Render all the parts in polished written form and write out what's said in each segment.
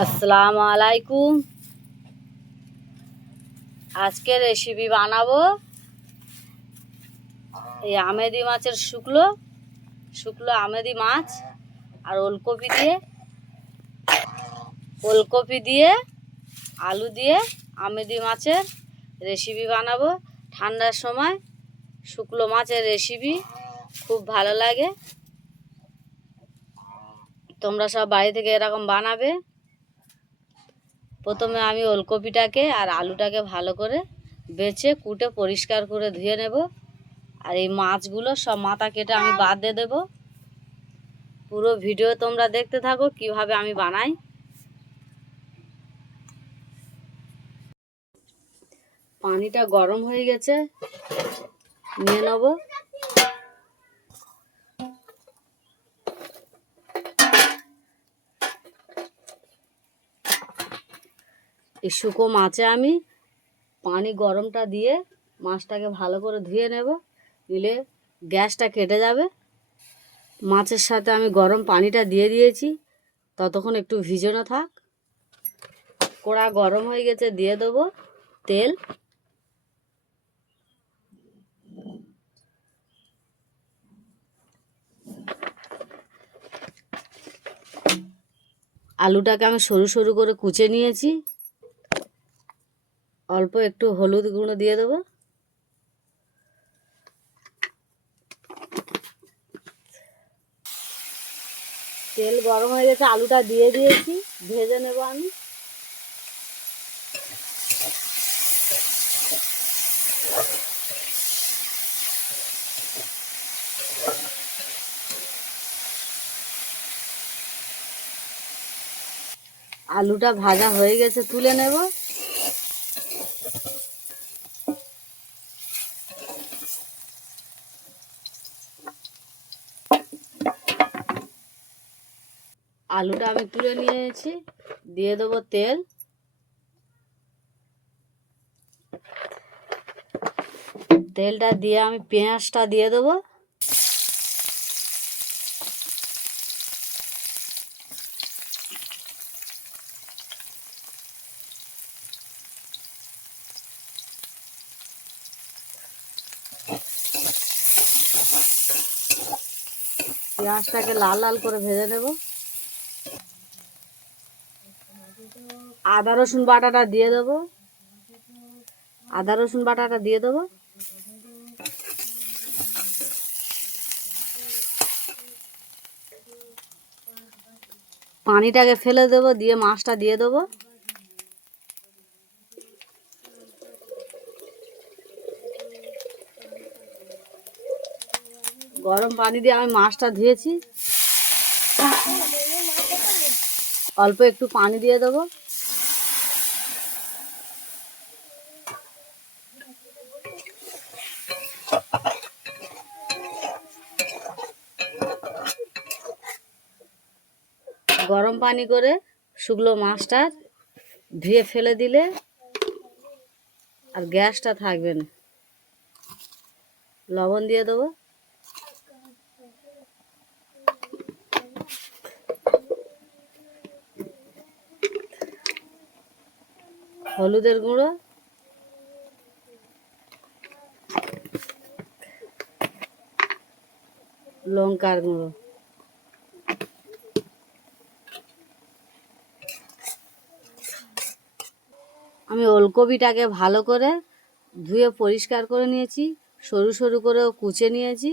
আসসালামু আলাইকুম। আজকে রেসিপি বানাবো এই আমেদি মাছের শুকলো শুকলো আমেদি মাছ আর ওলকপি দিয়ে আলু দিয়ে আমেদি মাছের রেসিপি বানাবো। ঠান্ডার সময় শুকলো মাছের রেসিপি খুব ভালো লাগে। তোমরা সব বাড়ি থেকে এরকম বানাবে। প্রথমে আমি ওলকপিটাকে আর আলুটাকে ভালো করে বেছে কুটে পরিষ্কার করে ধুয়ে নেব। আর এই মাছগুলো সব মাথা কেটে আমি বাদ দিয়ে দেবো। পুরো ভিডিও তোমরা দেখতে থাকো কিভাবে আমি বানাই। পানিটা গরম হয়ে গেছে, নিয়ে নেব। এই শুকো মাছে আমি পানি গরমটা দিয়ে মাছটাকে ভালো করে ধুয়ে নেব, নিলে গ্যাসটা কেটে যাবে। মাছের সাথে আমি গরম পানিটা দিয়ে দিয়েছি, ততক্ষণ একটু ভিজানো থাক। কড়া গরম হয়ে গেছে, দিয়ে দেবো তেল। আলুটাকে আমি সরু সরু করে কুচে নিয়েছি। অল্প একটু হলুদ গুঁড়ো দিয়ে দেবো। তেল গরম হয়ে গেছে, আলুটা দিয়ে দিয়েছি, ভেজে নেব আমি। আলুটা ভাজা হয়ে গেছে, তুলে নেব। আলুটা আমি তুলে নিয়েছি, দিয়ে দেবো তেল। তেলটা দিয়ে আমি পেঁয়াজটা দিয়ে দেবো। পেঁয়াজটাকে লাল লাল করে ভেজে নেব। আদা রসুন বাটাটা দিয়ে দেবো। আদা রসুন বাটাটা দিয়ে দেবো। পানিটাকে ফেলে দেবো, দিয়ে মাছটা দিয়ে দেবো। গরম পানি দিয়ে আমি মাছটা ধুয়েছি, অল্প একটু পানি দিয়ে দেবো। গরম পানি করে শুকনো মাছটা ধুয়ে ফেলে দিলে আর গ্যাসটা থাকবে না। লবণ দিয়ে দেবো। হলুদের গুঁড়ো, লঙ্কার গুঁড়ো। আমি ওলকপিটাকে ভালো করে ধুয়ে পরিষ্কার করে নিয়েছি, সরু সরু করেও কুচে নিয়েছি,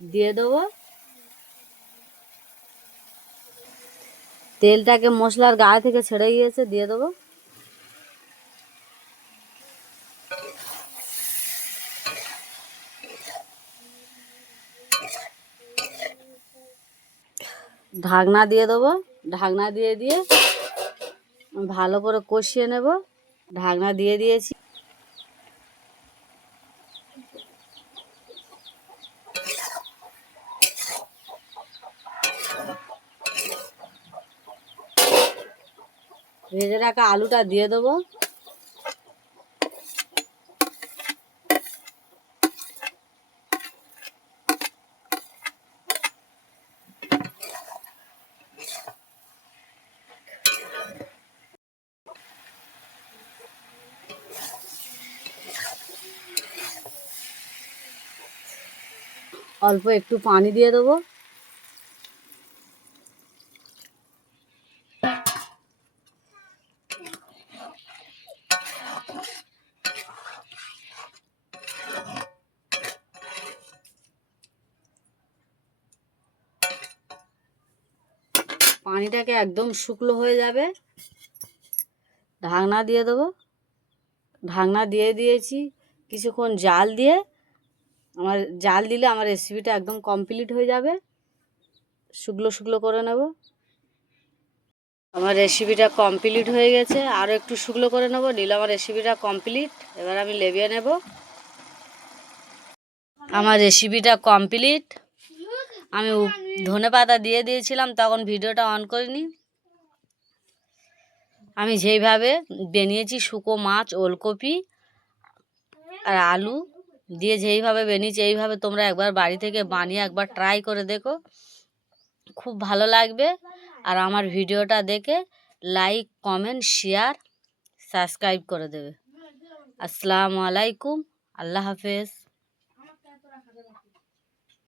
দিয়ে দেবো। তেলটাকে মশলার গায়ে থেকে ছেড়ে গিয়েছে, দিয়ে দেবো। ঢাকনা দিয়ে দেবো। ঢাকনা দিয়ে দিয়ে ভালো করে কষিয়ে নেব। ঢাকনা দিয়ে দিয়েছি। ভেজে রাখা আলুটা দিয়ে দেবো। অল্প একটু পানি দিয়ে দেবো। পানিটাকে একদম শুকনো হয়ে যাবে, ঢাকনা দিয়ে দেবো। ঢাকনা দিয়ে দিয়েছি, কিছুক্ষণ জাল দিয়ে জাল দিলে আমার রেসিপিটা একদম কমপ্লিট হয়ে যাবে। শুকনো শুকনো করে নেব। আমার রেসিপিটা কমপ্লিট হয়ে গেছে, আরও একটু শুকনো করে নেব, নিলে আমার রেসিপিটা কমপ্লিট। এবার আমি লেবিয়ে নেব। আমার রেসিপিটা কমপ্লিট। আমি ধনেপাতা দিয়ে দিয়েছিলাম, তখন ভিডিওটা অন করিনি। আমি যেইভাবে বানিয়েছি শুকো মাছ, ওলকপি আর আলু দিয়ে যেইভাবে বানিয়েছি, এইভাবে তোমরা একবার বাড়ি থেকে বানিয়ে একবার ট্রাই করে দেখো, খুব ভালো লাগবে। আর আমার ভিডিওটা দেখে লাইক, কমেন্ট, শেয়ার, সাবস্ক্রাইব করে দেবে। আসসালামু আলাইকুম, আল্লাহ হাফেজ।